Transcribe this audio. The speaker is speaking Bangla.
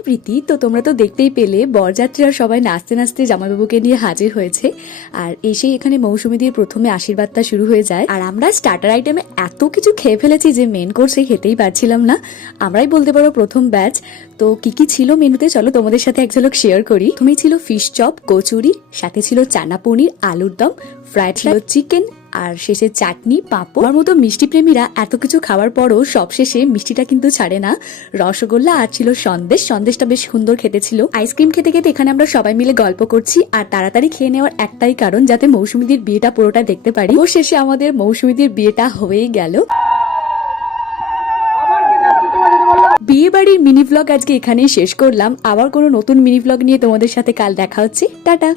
আমি প্রীতি। তো তোমরা তো দেখতেই পেলে বরযাত্রীরা সবাই নাচতে নাচতে জামাইবাবুকে নিয়ে হাজির হয়েছে। আর এসেই এখানে মৌসুমী দিয়ে প্রথমে আশীর্বাদটা শুরু হয়ে যায়। আর আমরা স্টার্টার আইটেমে এত কিছু খেয়ে ফেলেছি যে মেন কোর্সে খেতেই পারছিলাম না। আমরাই বলতে পারো প্রথম ব্যাচ। তো কি কি ছিল মেনুতে চলো তোমাদের সাথে এক ঝলক শেয়ার করি। প্রথমেই ছিল ফিশ চপ, কচুরি, সাথে ছিল চানা পনির, আলুর দম, ফ্রাইড ছিল চিকেন, আর শেষে চাটনি, পাঁপড়। আমার মতো মিষ্টি প্রেমীরা এত কিছু খাওয়ার পরও সবশেষে মিষ্টিটা কিন্তু ছাড়ে না, রসগোল্লা। আর ছিল সন্দেশ, সন্দেশটা বেশ সুন্দর খেতে ছিল। আইসক্রিম খেতে খেতে এখানে আমরা সবাই মিলে গল্প করছি আর তাড়াতাড়ি খেয়ে নেওয়ার একটাই কারণ, যাতে মৌসুমীদের বিয়েটা পুরোটা দেখতে পারি। ও শেষে আমাদের মৌসুমীদের বিয়েটা হয়েই গেল। বিয়ে বাড়ির মিনি ব্লগ আজকে এখানেই শেষ করলাম। আবার কোনো নতুন মিনি ব্লগ নিয়ে তোমাদের সাথে কাল দেখা হচ্ছে। টাটা।